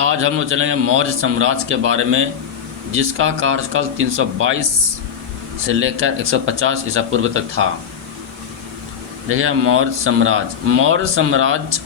आज हम लोग चलेंगे मौर्य साम्राज्य के बारे में, जिसका कार्यकाल 322 से लेकर 150 ईसा पूर्व तक था। देखिए, मौर्य साम्राज्य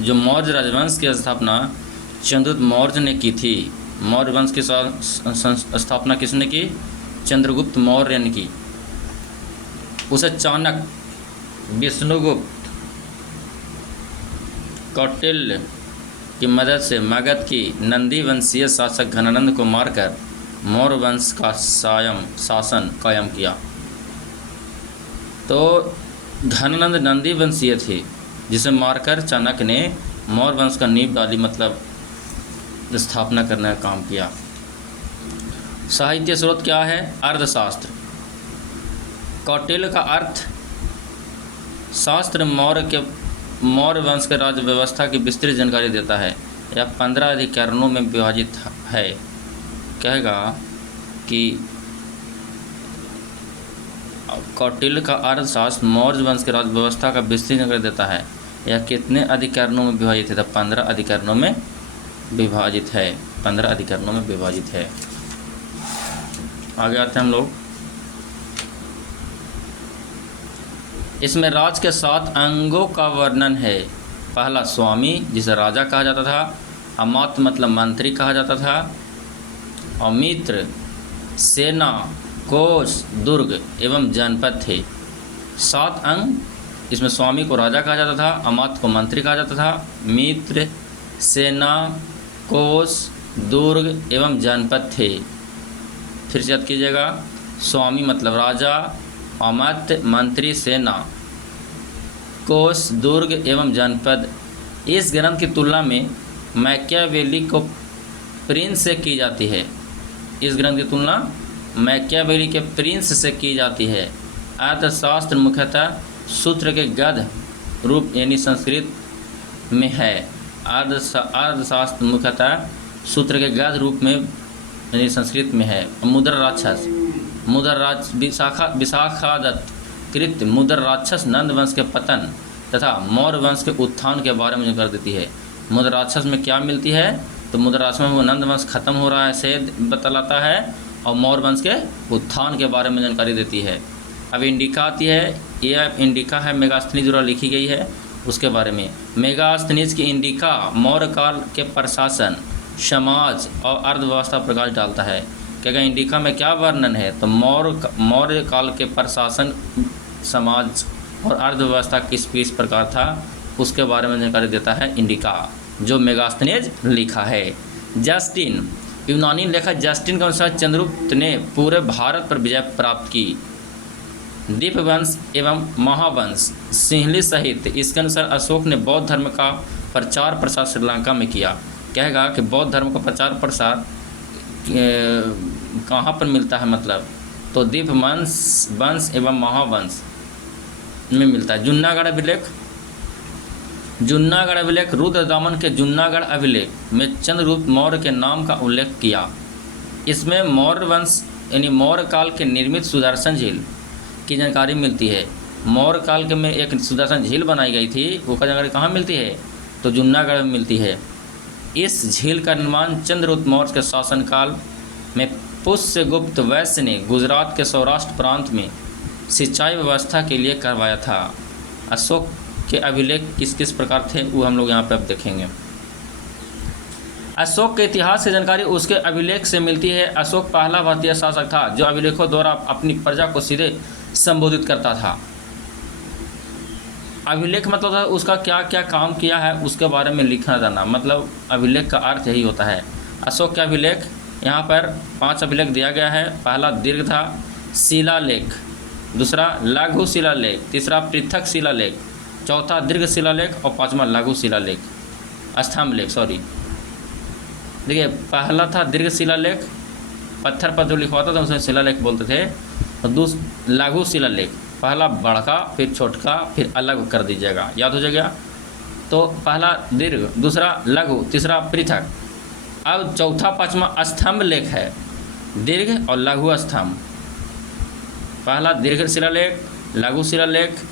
जो मौर्य राजवंश की स्थापना चंद्रगुप्त मौर्य ने की थी। मौर्य वंश की स्थापना किसने की? चंद्रगुप्त मौर्य ने की। उसे चाणक्य, विष्णुगुप्त, कौटिल्य की मदद से मगध की नंदी वंशीय शासक घनानंद को मारकर मौर्य वंश का शासन कायम किया। तो घनानंद नंदी वंशीय थे, जिसे मारकर चाणक्य ने मौर्य वंश का नींव डाली, मतलब स्थापना करने का काम किया। साहित्य स्रोत क्या है? अर्थशास्त्र। कौटिल्य का अर्थ शास्त्र मौर्य वंश के राज्य व्यवस्था की विस्तृत जानकारी देता है। यह 15 अधिकरणों में विभाजित है। कहेगा कि कौटिल्य का अर्थशास्त्र मौर्य वंश के राज्य व्यवस्था का विस्तृत जानकारी देता है। यह कितने अधिकरणों में विभाजित है? 15 अधिकरणों में विभाजित है। 15 अधिकरणों में विभाजित है। आगे आते हैं हम लोग। इसमें राज के 7 अंगों का वर्णन है। पहला स्वामी, जिसे राजा कहा जाता था। अमात्य मतलब मंत्री कहा जाता था। और मित्र, सेना, कोष, दुर्ग एवं जनपद थे। 7 अंग। इसमें स्वामी को राजा कहा जाता था, अमात्य को मंत्री कहा जाता था, मित्र, सेना, कोष, दुर्ग एवं जनपद थे। फिर से याद कीजिएगा, स्वामी मतलब राजा, अमात्य, मंत्री, सेना, कोष, दुर्ग एवं जनपद। इस ग्रंथ की तुलना में मैकियावेली को प्रिंस से की जाती है। इस ग्रंथ की तुलना मैकियावेली के प्रिंस से की जाती है। अर्थशास्त्र मुख्यतः सूत्र के गद्य रूप यानी संस्कृत में है। अर्थशास्त्र मुख्यतः सूत्र के गद्य रूप में यानी संस्कृत में है। मुद्रा राक्षस विशाखादत्त कृत मुद्रा राक्षस नंद वंश के पतन तथा मौर्य वंश के उत्थान के बारे में जानकारी देती है। मुद्रा राक्षस में क्या मिलती है? तो मुद्रा राक्षस में वो नंद वंश खत्म हो रहा है से बतलाता है, और मौर्य वंश के उत्थान के बारे में जानकारी देती है। अब इंडिका आती है। ये इंडिका है मेगास्थनीज द्वारा लिखी गई है, उसके बारे में। मेगास्थनीज की इंडिका मौर्य काल के प्रशासन, समाज और अर्थव्यवस्था प्रकाश डालता है। क्या इंडिका में क्या वर्णन है? तो मौर्य काल के प्रशासन, समाज और अर्थव्यवस्था किस प्रकार था, उसके बारे में जानकारी देता है इंडिका, जो मेगास्थनीज लिखा है। जस्टिन, यूनानी लेखक जस्टिन के अनुसार चंद्रगुप्त ने पूरे भारत पर विजय प्राप्त की। दीपवंश एवं महावंश सिंहली सहित। इसके अनुसार अशोक ने बौद्ध धर्म का प्रचार प्रसार श्रीलंका में किया। कहेगा कि बौद्ध धर्म का प्रचार प्रसार कहाँ पर मिलता है, मतलब तो दीपवंश एवं महावंश में मिलता है। जुन्नागढ़ अभिलेख रुद्रदामन के जुन्नागढ़ अभिलेख में चंद्रगुप्त मौर्य के नाम का उल्लेख किया। इसमें मौर्य वंश यानी मौर्य काल के निर्मित सुदर्शन झील की जानकारी मिलती है। मौर्य काल के में एक सुदर्शन झील बनाई गई थी, वो का जानकारी कहाँ मिलती है? तो जुन्नागढ़ में मिलती है। इस झील का निर्माण चंद्रगुप्त मौर्य के शासनकाल में पुष्यगुप्त वैश्य ने गुजरात के सौराष्ट्र प्रांत में सिंचाई व्यवस्था के लिए करवाया था। अशोक के अभिलेख किस प्रकार थे, वो हम लोग यहाँ पे अब देखेंगे। अशोक के इतिहास की जानकारी उसके अभिलेख से मिलती है। अशोक पहला भारतीय शासक था जो अभिलेखों द्वारा अपनी प्रजा को सीधे संबोधित करता था। अभिलेख मतलब उसका क्या क्या काम किया है उसके बारे में लिखना जाना, मतलब अभिलेख का अर्थ यही होता है। अशोक के अभिलेख यहाँ पर 5 अभिलेख दिया गया है। पहला दीर्घ था शिलालेख, दूसरा लघु शिलालेख, तीसरा पृथक शिलालेख, चौथा दीर्घ शिलालेख और 5वां लघु शिलालेख, स्तंभ लेख। देखिए, पहला था दीर्घ शिलालेख, पत्थर पर जो लिखवाता था उसे शिलालेख बोलते थे। और लघु शिलालेख, पहला बड़का फिर छोटका फिर अलग कर दीजिएगा, याद हो जाएगा। तो पहला दीर्घ, दूसरा लघु, तीसरा पृथक। अब चौथा 5वां स्तंभ लेख है, दीर्घ और लघु स्तंभ। पहला दीर्घ शिलालेख, लघु शिलालेख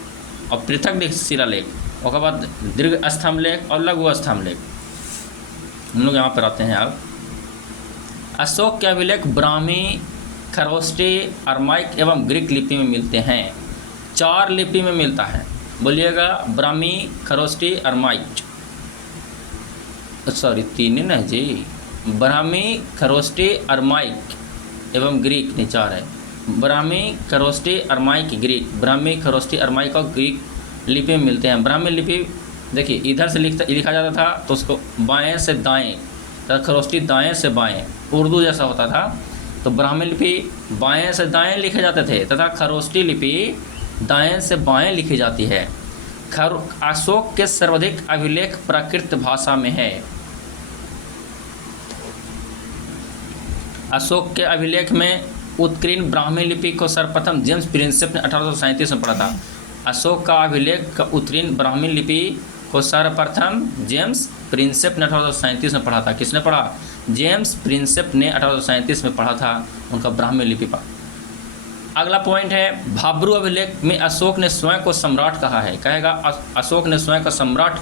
और पृथक शिलालेख, और बाद दीर्घ स्तंभ लेख और लघु स्तंभ लेख। हम लोग यहाँ पर आते हैं अब। अशोक के अभिलेख ब्राह्मी, खरोष्टी, अरमाइक एवं ग्रीक लिपि में मिलते हैं। 4 लिपि में मिलता है, बोलिएगा। ब्राह्मी, खरोष्टी, अरमाइक, सॉरी 3 ही नहीं जी, ब्राह्मी, खरोष्टी, अरमाइक एवं ग्रीक, नहीं 4 है। Brahmi, Kharosthi, Aramaic, Greek. Brahmi, Kharosthi, Aramaic और ग्रीक लिपि में मिलते हैं। ब्राह्मी लिपि देखिए इधर से लिखा जाता था तो उसको बाएं से दाएं, तथा खरोष्टी दाएं से बाएं, उर्दू जैसा होता था। तो ब्राह्मी लिपि बाएं से दाएं लिखे जाते थे तथा खरोष्टी लिपि दाएं से बाएं लिखी जाती है। अशोक के सर्वाधिक अभिलेख प्राकृत भाषा में है। अशोक के अभिलेख में उत्कीर्ण ब्राह्मी लिपि को सर्वप्रथम जेम्स प्रिंसेप ने 1837 में पढ़ा था। अशोक का अभिलेख का उत्कीर्ण ब्राह्मी लिपि को सर्वप्रथम जेम्स प्रिंसेप ने 1837 में पढ़ा था। किसने पढ़ा? जेम्स प्रिंसेप ने 1837 में पढ़ा था उनका ब्राह्मी लिपि पर। अगला पॉइंट है, भाब्रू अभिलेख में अशोक ने स्वयं को सम्राट कहा है। कहेगा अशोक ने स्वयं को सम्राट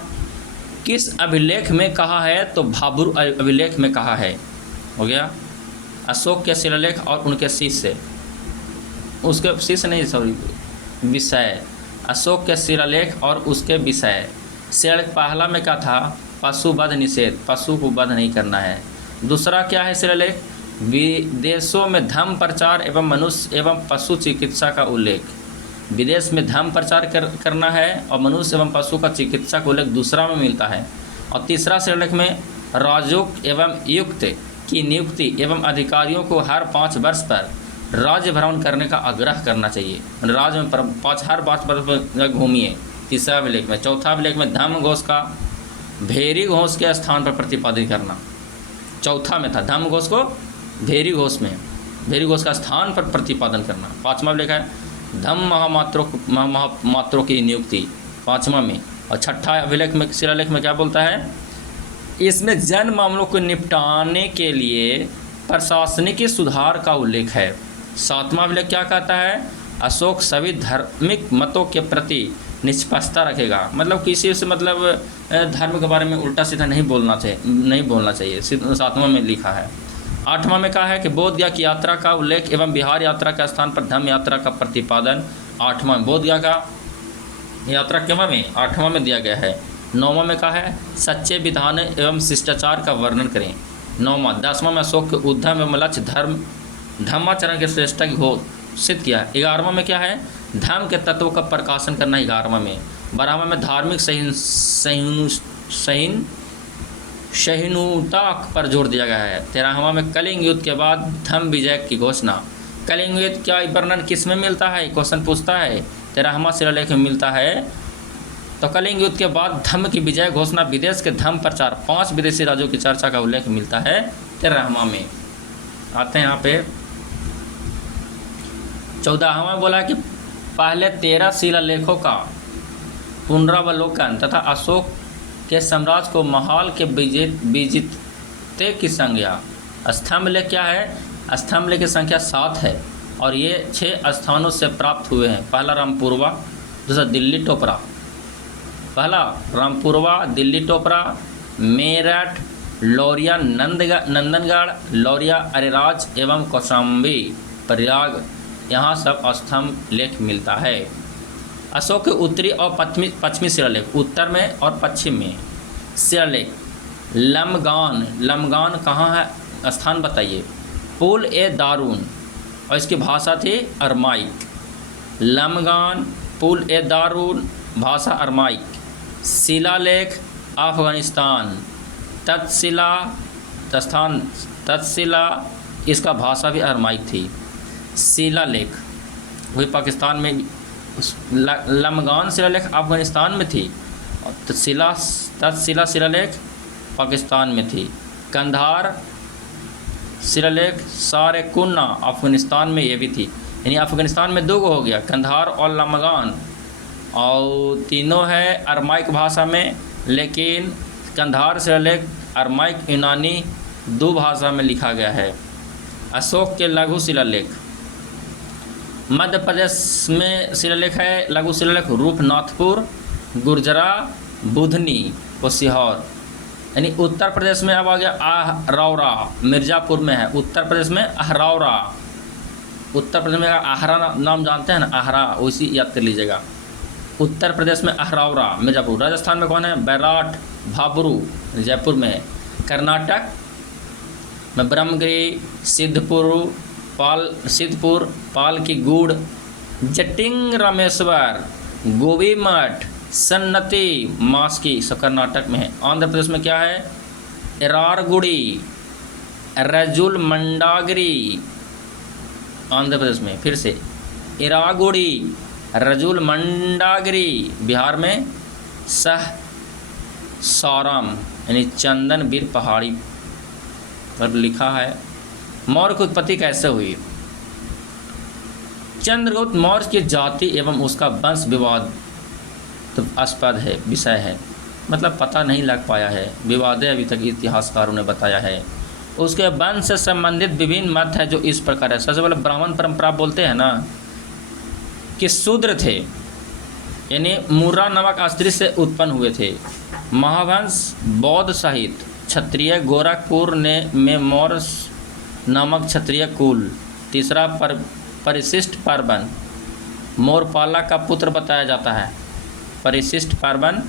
किस अभिलेख में कहा है? तो भाब्रू अभिलेख में कहा है। हो गया। अशोक के शिलालेख और उनके शिष्य, उसके शिष्य नहीं, सॉरी, विषय। अशोक के शिलालेख और उसके विषय। शिलालेख पहला में क्या था? पशु वध निषेध, पशु को वध नहीं करना है। दूसरा क्या है शिलालेख? विदेशों में धर्म प्रचार एवं मनुष्य एवं पशु चिकित्सा का उल्लेख। विदेश में धर्म प्रचार करना है और मनुष्य एवं पशु का चिकित्सा का उल्लेख दूसरा में मिलता है। और तीसरा शिलालेख में राजोक्त एवं युक्त की नियुक्ति एवं अधिकारियों को हर 5 वर्ष पर राज्य भ्रमण करने का आग्रह करना चाहिए। राज्य में हर 5 वर्ष पर घूमिए। तीसरा अभिलेख में। चौथा अभिलेख में धर्म घोष का भेरी घोष के स्थान पर प्रतिपादित करना। चौथा में था धर्म घोष को भेरी घोष में, भेरी घोष का स्थान पर प्रतिपादन करना। 5वां अभिलेख है धम्म महामात्रों की नियुक्ति, 5वां में। और 6ठा अभिलेख में शिलालेख में क्या बोलता है? इसमें जन मामलों को निपटाने के लिए प्रशासनिक सुधार का उल्लेख है। 7वां अभिलेख क्या कहता है? अशोक सभी धार्मिक मतों के प्रति निष्पक्षता रखेगा। मतलब किसी से मतलब धर्म के बारे में उल्टा सीधा नहीं बोलना चाहिए। 7वां में लिखा है। 8वां में कहा है कि बोध गया की यात्रा का उल्लेख एवं बिहार यात्रा के स्थान पर धम्म यात्रा का प्रतिपादन। 8वां में बोध गया का यात्रा केवा में 8वां में दिया गया है। 9वां में कहा है सच्चे विधान एवं शिष्टाचार का वर्णन करें। 9वां। 10वां में अशोक के उद्यम एवं लक्ष्य धर्माचरण के श्रेष्ठता की घोषित किया। 11वां में क्या है? धर्म के तत्वों का प्रकाशन करना। 11वां में। 12वां में धार्मिक सहिष्णुता पर जोर दिया गया है। 13वां में कलिंग युद्ध के बाद धर्म विजय की घोषणा। कलिंग युद्ध का वर्णन किस में मिलता है? क्वेश्चन पूछता है। 13वां शिलालेख में मिलता है। तो कलिंग युद्ध के बाद धर्म की विजय घोषणा, विदेश के धर्म प्रचार, 5 विदेशी राज्यों की चर्चा का उल्लेख मिलता है 13वां में। आते हैं यहाँ पे 14वां बोला कि पहले 13 शिलालेखों का पुनरावलोकन तथा अशोक के साम्राज्य को महाल के विजिते की संज्ञा। स्तंभ लेख क्या है? स्तंभ लेख की संख्या 7 है और ये 6 स्थानों से प्राप्त हुए हैं। पहला रामपुरवा, दूसरा दिल्ली टोपरा। पहला रामपुरवा, दिल्ली टोपरा, मेरठ, लौरिया नंदनगढ़, लौरिया अरेराज एवं कौशाम्बी प्रयाग, यहाँ सब स्तंभ लेख मिलता है। अशोक के उत्तरी और पश्चिमी शिलालेख, उत्तर में और पश्चिम में शिलालेख। लमगान कहाँ है? स्थान बताइए। पुल ए दारून और इसकी भाषा थी अरमाइक। लमगान, पुल ए दारून, भाषा अरमाइक। शिलालेख अफगानिस्तान। तक्षशिला इसका भाषा भी अरमाइक थी। शिलालेख वही पाकिस्तान में, लमगान शिलालेख अफगानिस्तान में थी और तक्षशिला शिलालेख पाकिस्तान में थी। कंधार शिलालेख सारेकुन्ना अफगानिस्तान में ये भी थी। यानी अफगानिस्तान में 2 हो गया, कंधार और लमगान, और तीनों है अरमाइक भाषा में। लेकिन कंधार शिलालेख अरमाइक यूनानी 2 भाषा में लिखा गया है। अशोक के लघु शिलालेख, मध्य प्रदेश में शिलालेख है लघु शिलालेख रूपनाथपुर, गुर्जरा, बुधनी और सीहोर। यानी उत्तर प्रदेश में अब आ गया आहरौरा, मिर्ज़ापुर में है। उत्तर प्रदेश में आहरौरा, उत्तर प्रदेश में आहरा नाम जानते हैं ना, आहरा, उसी याद कर लीजिएगा। उत्तर प्रदेश में आहरौरा, मिर्ज़ापुर। राजस्थान में कौन है? बैराट भाबरू, जयपुर में है। कर्नाटक में ब्रह्मगिरी, सिद्धपुर, पाल की गूढ़, जटिंग रामेश्वर, गोवी मठ, सन्नति, मास्की, सब कर्नाटक में है। आंध्र प्रदेश में क्या है? एरारगुड़ी, रजुल मंडागिरी, आंध्र प्रदेश में फिर से एरागुड़ी, रजुल मंडागिरी। बिहार में सारम यानी चंदनवीर पहाड़ी पर लिखा है। मौर्य की उत्पत्ति कैसे हुई? चंद्रगुप्त मौर्य की जाति एवं उसका वंश विवाद तो आस्पद है, विषय है, मतलब पता नहीं लग पाया है, विवाद अभी तक इतिहासकारों ने बताया है। उसके वंश से संबंधित विभिन्न मत है जो इस प्रकार है। सबसे पहले ब्राह्मण परंपरा बोलते हैं ना कि शूद्र थे, यानी मुर्रा नामक स्त्री से उत्पन्न हुए थे। महावंश बौद्ध साहित्य, क्षत्रिय गोरखपुर में मौर्य नामक क्षत्रिय कुल। तीसरा परिशिष्ट पर्वन, मोरपाला का पुत्र बताया जाता है। परिशिष्ट पर्वन।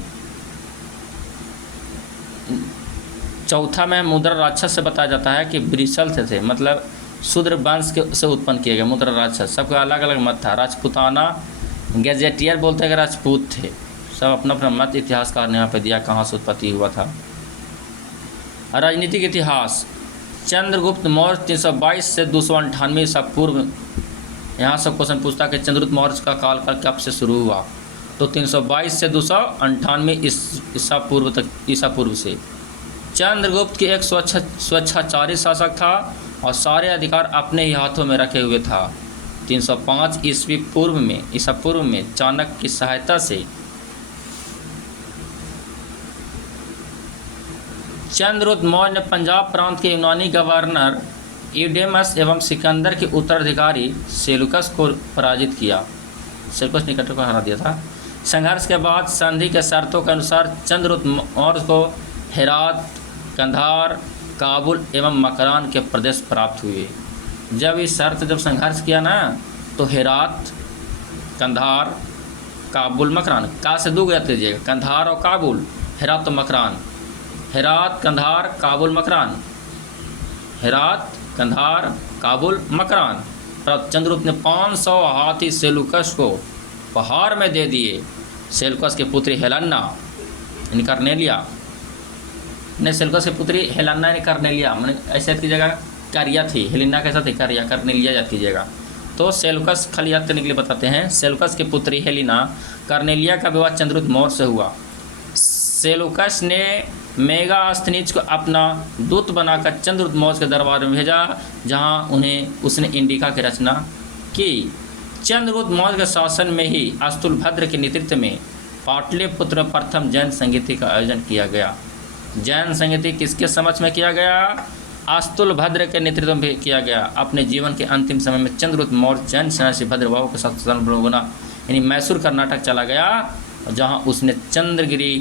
चौथा में मुद्रा राक्षस से बताया जाता है कि वृषल से थे, मतलब शूद्र वंश से उत्पन्न किए गए मुद्रा राक्षस। सबका अलग अलग मत था। राजपूताना, गैजेटियर बोलते हैं कि राजपूत थे। सब अपना अपना मत इतिहासकार ने यहाँ पे दिया कहाँ से उत्पत्ति हुआ था। राजनीतिक इतिहास, चंद्रगुप्त मौर्य 322 से 298 ईसा पूर्व। यहाँ से क्वेश्चन पूछता है कि चंद्रगुप्त मौर्य का काल कब से शुरू हुआ, तो 322 से 298 ईसा पूर्व तक, ईसा पूर्व से। चंद्रगुप्त की एक स्वेच्छाचारी शासक था और सारे अधिकार अपने ही हाथों में रखे हुए था। 305 ईसा पूर्व में चाणक्य की सहायता से चंद्रगुप्त मौर्य ने पंजाब प्रांत के यूनानी गवर्नर यूडेमस एवं सिकंदर के उत्तराधिकारी सेलुकस को पराजित किया। सेलुकस निकटर को हरा दिया था। संघर्ष के बाद संधि के शर्तों के अनुसार चंद्रगुप्त मौर्य को हेरात, कंधार, काबुल एवं मकरान के प्रदेश प्राप्त हुए। जब संघर्ष किया ना, तो हेरात, कंधार, काबुल, मकरान, का से दो याद कीजिएगा, कंधार और काबुल, हेरात और मकरान। हेरात, कंधार, काबुल, मकरान, हेरात, कंधार, काबुल, मकरान। पर चंद्रगुप्त ने 500 हाथी सेलुकस को पहाड़ में दे दिए। सेलुकस की पुत्री हेलेना यानी कर्नेलिया ने, सेलुकस की पुत्री हेलेना ने कर्नेलिया, मैंने ऐसे की जगह करिया थी, हेलेना कैसा थी, करिया, कर्नेलिया याद कीजिएगा। तो सेलुकस खाली याद करने के लिए बताते हैं। सेलुकस की पुत्री हेलेना कर्नेलिया का विवाह चंद्रगुप्त मौर्य से हुआ। सेलुकस ने मेगास्थनीज को अपना दूत बनाकर चंद्रगुप्त मौर्य के दरबार में भेजा, जहां उसने इंडिका की रचना की। चंद्रगुप्त मौर्य के शासन में ही अस्तुलभद्र के नेतृत्व में पाटलिपुत्र में प्रथम जैन संगीति का आयोजन किया गया। जैन संगीति किसके समक्ष में किया गया? अस्तुलभद्र के नेतृत्व में किया गया। अपने जीवन के अंतिम समय में चंद्रगुप्त मौर्य जैन सन्यासी भद्रबाहु के साथ यानी मैसूर कर्नाटक चला गया, जहां उसने चंद्रगिरी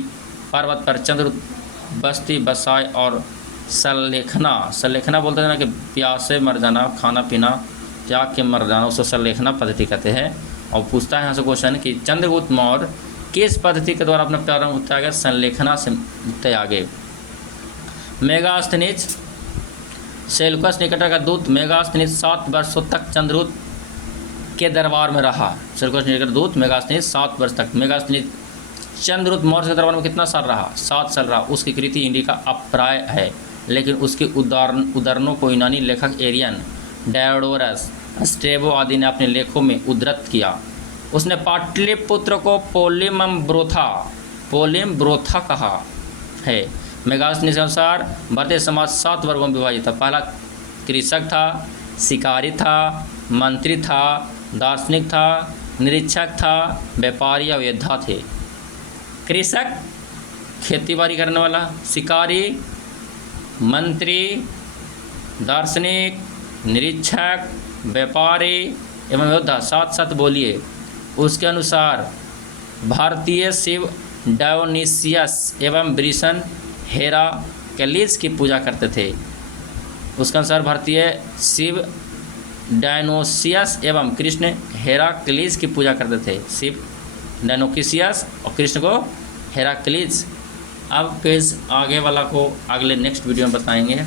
पर्वत पर चंद्रगुप्त बस्ती बसाई और सल्लेखना बोलते हैं ना कि प्यासे मर जाना, खाना पीना त्याग के मर जाना, उसको सल्लेखना पद्धति कहते हैं। और पूछता है यहाँ से क्वेश्चन कि चंद्रगुप्त मौर्य किस पद्धति के द्वारा अपना प्रारंभ त्यागे? संलेखना से त्यागे। मेगास्थनीज, सेलुकस निकटर का दूत मेगास्थनीज 7 वर्षों तक चंद्रगुप्त के दरबार में रहा। सेलुकस निकटर दूत मेगास्थनीज 7 वर्ष तक। मेगास्थनीज चंद्रगुप्त मौर्य के दरबार में कितना साल रहा? 7 साल रहा। उसकी कृति इंडिका अप्राय है, लेकिन उसके उदाहरणों को यूनानी लेखक एरियन, डायोडोरस, स्ट्रेबो आदि ने अपने लेखों में उद्धृत किया। उसने पाटलिपुत्र को पोलिम ब्रोथा कहा है। मेगास्थनीज के अनुसार भारतीय समाज 7 वर्गों में विभाजित था। पहला कृषक था, शिकारी था, मंत्री था, दार्शनिक था, निरीक्षक था, व्यापारी और योद्धा थे। कृषक खेतीबाड़ी करने वाला, शिकारी, मंत्री, दार्शनिक, निरीक्षक, व्यापारी एवं योद्धा, साथ साथ बोलिए। उसके अनुसार भारतीय शिव डायोनिसियस एवं ब्रिसन हेराक्लीज की पूजा करते थे। उसके अनुसार भारतीय शिव डायनोसियस एवं कृष्ण हेराक्लीज की पूजा करते थे। शिव डायनोसियस और कृष्ण को हेराक्लीज। अब पेज आगे वाला को अगले नेक्स्ट वीडियो में बताएंगे।